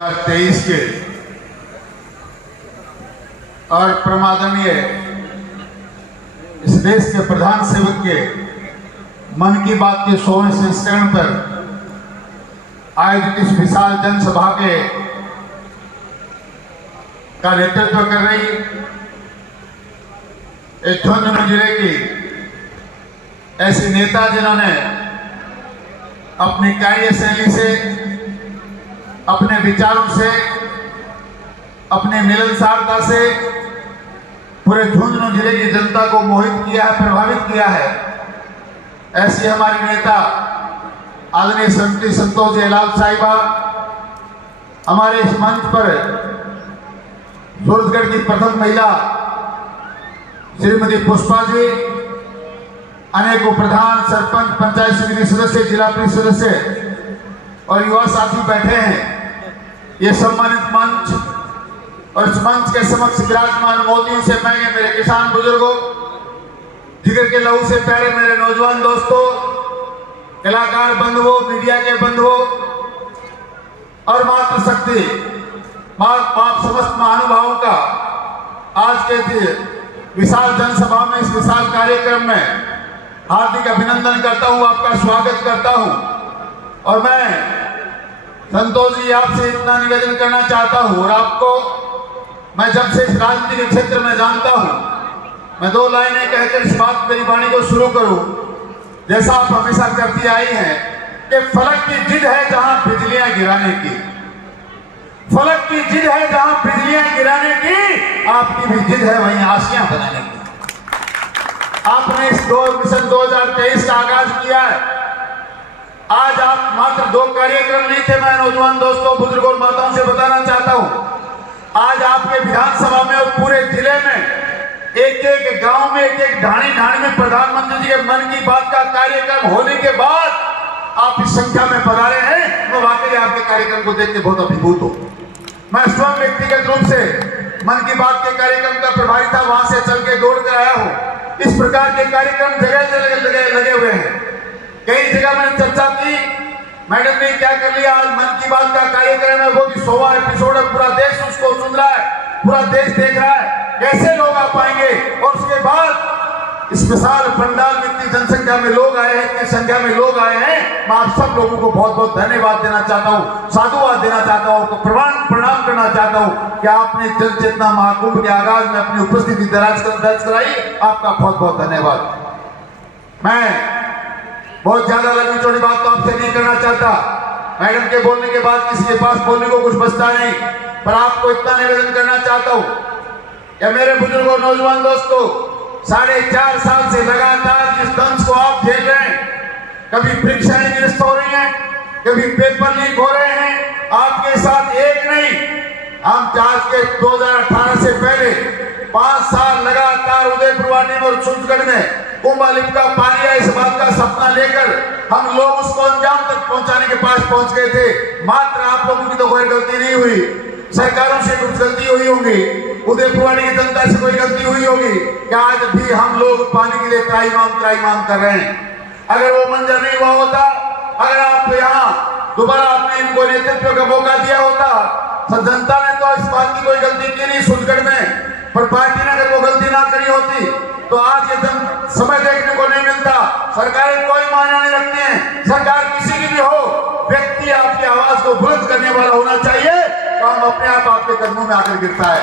2023 के और प्रमादनीय इस देश के प्रधान सेवक के मन की बात के 100वें संस्करण पर आयोजित इस विशाल जनसभा के का नेतृत्व कर रही एक झुंझुनू जिले की ऐसे नेता जिन्होंने अपनी कार्यशैली से, अपने विचारों से, अपने मिलनसारता से पूरे झुंझुनू जिले की जनता को मोहित किया है, प्रभावित किया है। ऐसी हमारी नेता आदरणीय श्रीमती संतोष जयलाल साहिबा हमारे इस मंच पर सूरजगढ़ की प्रथम महिला श्रीमती पुष्पा जी, अनेकों प्रधान, सरपंच, पंचायत समिति सदस्य, जिला परिषद सदस्य और युवा साथी बैठे हैं। ये सम्मानित मंच और इस मंच के समक्ष विराजमान मोदियों से मैं, मेरे किसान बुजुर्गों, जिगर के लहू से प्यारे मेरे नौजवान दोस्तों, कलाकार बंधुओं, मीडिया के बंधुओं और मातृशक्ति बाप समस्त महानुभावों का आज के विशाल जनसभा में, इस विशाल कार्यक्रम में हार्दिक अभिनंदन करता हूं, आपका स्वागत करता हूं। और मैं संतोष जी आपसे इतना निवेदन करना चाहता हूं, और आपको मैं जब से इस राजनीति के क्षेत्र में जानता हूं, मैं दो लाइनें कहकर इस बात मेरी वाणी को शुरू करूं, जैसा आप हमेशा करती आई हैं कि फलक की जिद है जहां बिजलियां गिराने की, फलक की जिद है जहां बिजलियां गिराने की, आपकी भी जिद है वहीं आशियां बनाने की। आपने इस मिशन 2023 का आगाज किया है। आज आप मात्र 2 कार्यक्रम नहीं थे, मैं नौजवान दोस्तों, बुजुर्गों और माताओं से बताना चाहता हूं। आज आपके विधानसभा में और पूरे जिले में एक गांव में, एक ढाणी में प्रधानमंत्री जी के मन की बात का कार्यक्रम होने के बाद आप इस संख्या में पधारे हैं। मैं वाकई आपके कार्यक्रम को देख के बहुत अभिभूत हूं। मैं स्वयं व्यक्तिगत रूप से मन की बात के कार्यक्रम का प्रभारी था, वहां से चल के दौड़ कर आया हूं। इस प्रकार के कार्यक्रम जगह लगे हुए हैं। कई जगह मैंने चर्चा की, मैडम ने क्या कर लिया, आज मन की बात का कार्यक्रम है, वो भी 100वां एपिसोड है, पूरा देश उसको सुन रहा है, पूरा देश देख रहा है, कैसे लोग आ पाएंगे। और उसके बाद इस विशाल पंडाल में इतनी जनसंख्या में लोग आए हैं, इतनी संख्या में लोग आए हैं। मैं आप सब लोगों को बहुत बहुत धन्यवाद देना चाहता हूँ, साधुवाद देना चाहता हूँ, प्रणाम करना चाहता हूँ कि आपने जन चेतना महाकुंभ के आगाज में अपनी उपस्थिति दर्ज कराई। आपका बहुत बहुत धन्यवाद। मैं बहुत ज्यादा लंबी चौड़ी बात तो आपसे नहीं करना चाहता, मैडम के बोलने के बाद किसी के पास बोलने को कुछ बचता नहीं, पर आपको इतना निवेदन करना चाहता हूँ कि मेरे बुजुर्गों, नौजवान दोस्तों, 4.5 साल से लगातार जिस दंश को आप झेल रहे हैं, कभी परीक्षाएं निरस्त हो रही हैं, कभी पेपर लीक हो रहे हैं, आपके साथ एक नहीं, हम आज के 2018 से पहले 5 साल लगातार उदयपुर और सूरजगढ़ में कुंभ का पानी आया, इस बात का सपना लेकर हम लोग उसको अंजाम तक पहुंचाने के पास पहुंच गए थे। मात्र आप लोगों की तो कोई गलती नहीं हुई, सरकारों से कुछ गलती हुई होगी, उदयपुर की जनता से कोई गलती हुई होगी कि आज भी हम लोग पानी के लिए त्राही मांग कर रहे हैं। अगर वो मंजर नहीं हुआ होता, अगर आप यहाँ दोबारा आपने इनको नेतृत्व का मौका दिया होता, जनता ने तो इस बात की कोई गलती की नहीं सूरजगढ़ में, पर पार्टी ने अगर वो गलती ना करी होती तो आज ये समय देखने को नहीं मिलता। सरकारें कोई मायने नहीं रखती हैं, सरकार किसी की भी हो, व्यक्ति आपकी आवाज को बुलंद करने वाला होना चाहिए, काम अपने आप आपके कदमों में आकर गिरता है।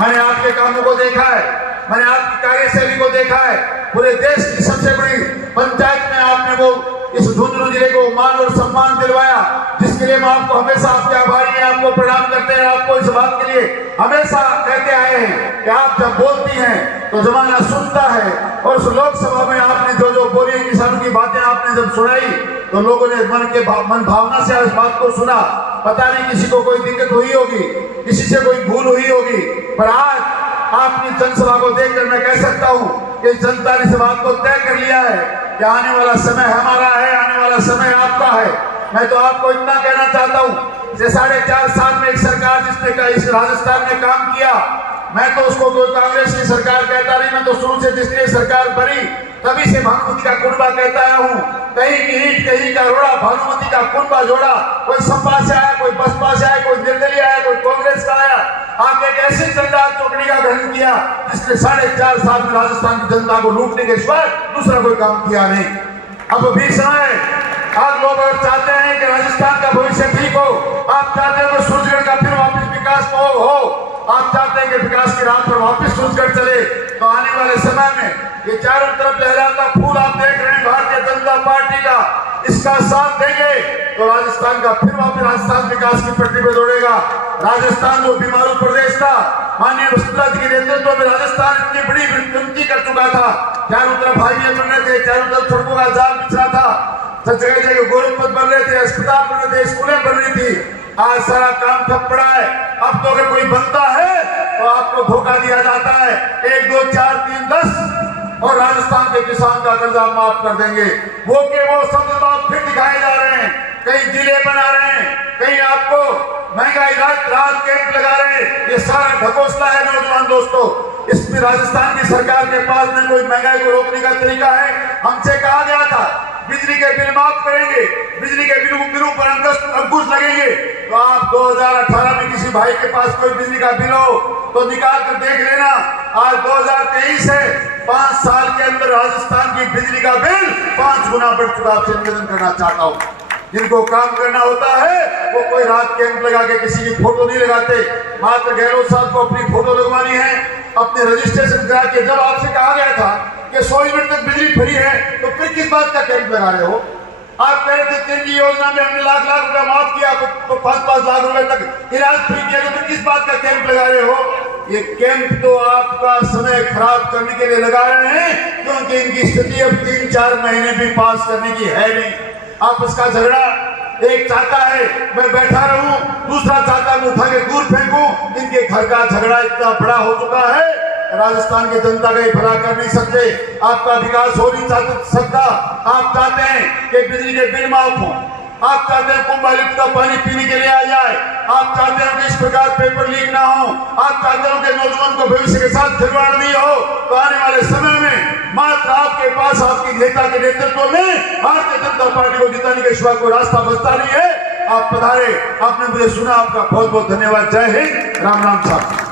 मैंने आपके कामों को देखा है, मैंने आपकी कार्यशैली को देखा है। पूरे देश की सबसे बड़ी पंचायत में आपने वो इस झुंझुनू जिले को मान और सम्मान दिलवाया, जिसके लिए मैं आपको हमेशा आपके आभारी हैं, आपको प्रणाम करते हैं। आपको इस बात के लिए हमेशा कहते आए हैं कि आप जब बोलती हैं तो जमाना सुनता है, और उस लोकसभा में आपने जो बोली, किसानों की बातें आपने जब सुनाई तो लोगों ने मन भावना से इस बात को सुना। पता नहीं किसी को कोई दिक्कत हुई होगी, किसी से कोई भूल हुई होगी, पर आज आपकी जनसभा को देखकर मैं कह सकता हूं कि जनता ने इस बात को तय कर लिया है कि आने वाला समय हमारा है, आने वाला समय आपका है। मैं तो आपको इतना कहना चाहता हूं कि 4.5 साल में एक सरकार जिसने इस राजस्थान में काम किया, मैं तो उसको कोई कांग्रेस की सरकार कहता नहीं, मैं तो शुरू से जिसने सरकार बनी तभी से भानुमती का कुर्बा कहता आया हूं। कहीं की ईंट कहीं का रोड़ा, भानुमति का कुंबा जोड़ा, कोई सपा से आया, कोई बसपा से आया, कोई निर्दलीय आया, कोई कांग्रेस का आया, आके एक ऐसी जनता चौकड़ी का गठन किया जिसने 4.5 साल में राजस्थान की जनता को लूटने के सिवाय दूसरा कोई काम किया नहीं। अब भी समय, आप लोग अगर चाहते हैं कि राजस्थान का भविष्य ठीक हो, आप चाहते हैं कि सूरजगढ़ का फिर वापस विकास हो, आप चाहते हैं कि विकास की राह पर वापस सूरजगढ़ चले, तो आने वाले समय में ये चारों तरफ लहराता फूल आप देख रहे हैं भारतीय जनता पार्टी का, इसका साथ देंगे तो राजस्थान का फिर वापस राजस्थान विकास की पटरी पर दौड़ेगा। राजस्थान जो बीमारू प्रदेश था, माननीय वसुंधरा जी के नेतृत्व में राजस्थान इतनी बड़ी विनती कर चुका था, चारों तरफ हाईवे बन रहे थे, चारों तरफ सड़कों का जाल बिछा था, जगह जगह गोरखपथ बन रहे थे, अस्पताल बन रहे थे, स्कूलें बन रही थी। आज सारा काम ठप पड़ा है। अब तो अगर कोई बनता है तो आपको धोखा दिया जाता है, 1 2 4 3 10 और राजस्थान के किसान का कर्जा माफ कर देंगे। वो के वो शब्द आप फिर दिखाए जा रहे हैं, कहीं जिले बना रहे हैं, कहीं आपको महंगाई रात कैंप लगा रहे हैं। ये सारा ढकोसला है नौजवान दोस्तों। इसमें राजस्थान की सरकार के पास में कोई महंगाई को रोकने का तरीका है? हमसे कहा गया था बिजली के बिल माफ करेंगे, बिजली के बिलों पर अंकुश लगेंगे। तो आप 2018 में किसी भाई के पास कोई बिजली का बिल हो तो निकाल कर देख लेना। आज 2023 है, 5 साल के अंदर राजस्थान की बिजली का बिल 5 गुना बढ़ चुका। आपसे निवेदन करना चाहता हूँ, जिनको काम करना होता है वो कोई रात कैंप लगा के किसी की फोटो नहीं लगाते। मात्र गहलोत साहब को अपनी फोटो लगवानी है, अपने रजिस्ट्रेशन करा के। जब आपसे कहा गया था कि 100 यूनिट तक बिजली फ्री है, तो फिर किस बात का कैंप लगा रहे हो? आप कह रहे थे केंद्रीय योजना में हमने लाख रुपया माफ किया, तो 5 लाख रुपए तक इलाज फ्री किया, तो फिर किस बात का कैंप लगा रहे हो? ये कैंप तो आपका समय खराब करने के लिए लगा रहे हैं, क्योंकि इनकी स्थिति अब 3-4 महीने भी पास करने की है नहीं। आपस का झगड़ा, एक चाहता है मैं बैठा रहूं, दूसरा चाहता है मैं उठा के दूर फेंकूं। इनके घर का झगड़ा इतना बड़ा हो चुका है, राजस्थान की जनता का भला कर नहीं सकते, आपका विकास हो नहीं सकता। आप चाहते हैं कि बिजली के बिल माफ हो, आप चाहते हैं कुंभ का पानी पीने के लिए आ जाए, आप चाहते हैं कि इस प्रकार पेपर लीक ना हो, आप चाहते हो कि नौजवान को भविष्य के साथ खिलवाड़ नहीं हो। तो आने वाले समय में मात्र आपके पास आपकी नेता के नेतृत्व में भारतीय जनता पार्टी को जिताने के सिवा कोई रास्ता बचता नहीं है। आप पधारे, आपने मुझे सुना, आपका बहुत बहुत धन्यवाद। जय हिंद, राम राम साहब।